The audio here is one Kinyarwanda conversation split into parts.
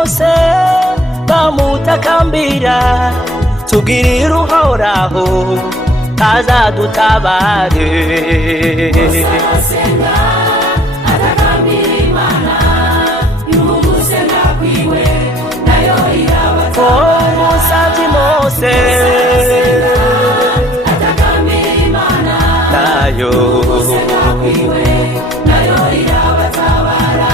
Mose bamutakambira tugirire Uhoraho azadutabare. Mose arasenga atakambira Imana y'ugusenga kwiwe nayo irabatabara. Umusavyi Mose atakambira Imana nayo y'ugusenga kwiwe nayo irabatabara.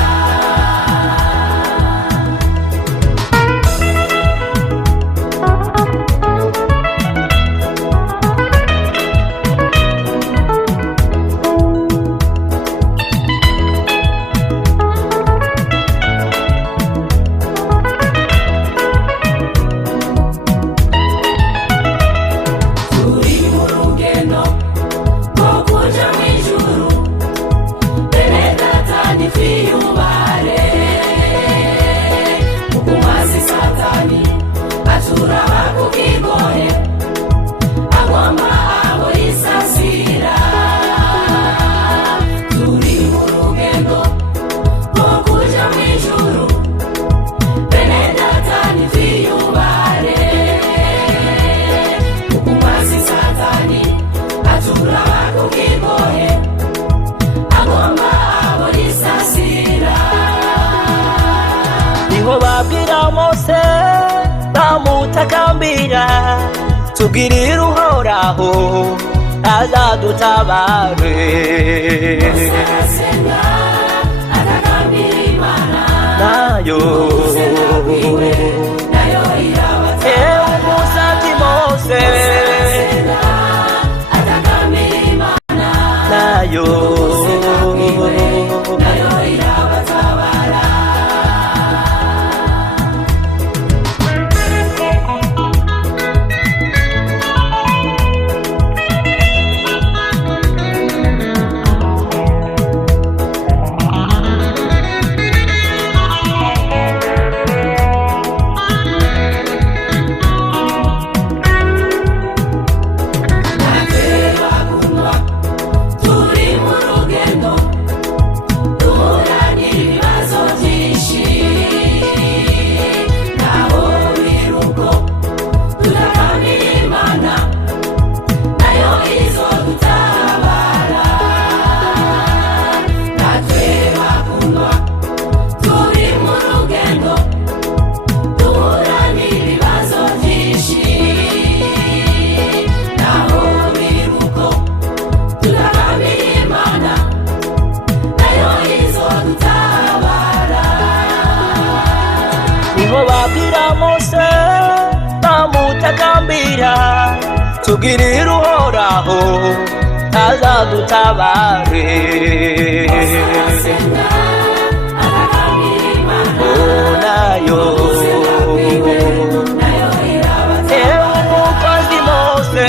babwira Mose bamutakambira tugirire Uhoraho azadutabare. Mose arasenga atakambira Imana nayo irabatabara. Umusavyi Mose atakambira Imana nayo irabatabara. babwira Mose bamutakambira tugirire Uhoraho azadutabare. nayo umukozi Mose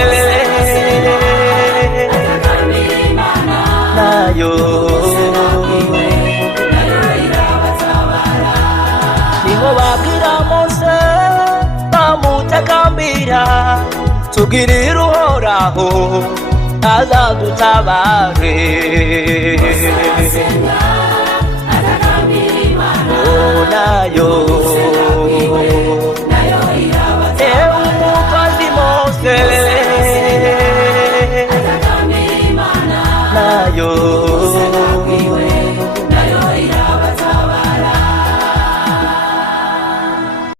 nayo babwira Mose bamutakambira tugirire Uhoraho azadutabare. nayo umukozi Mose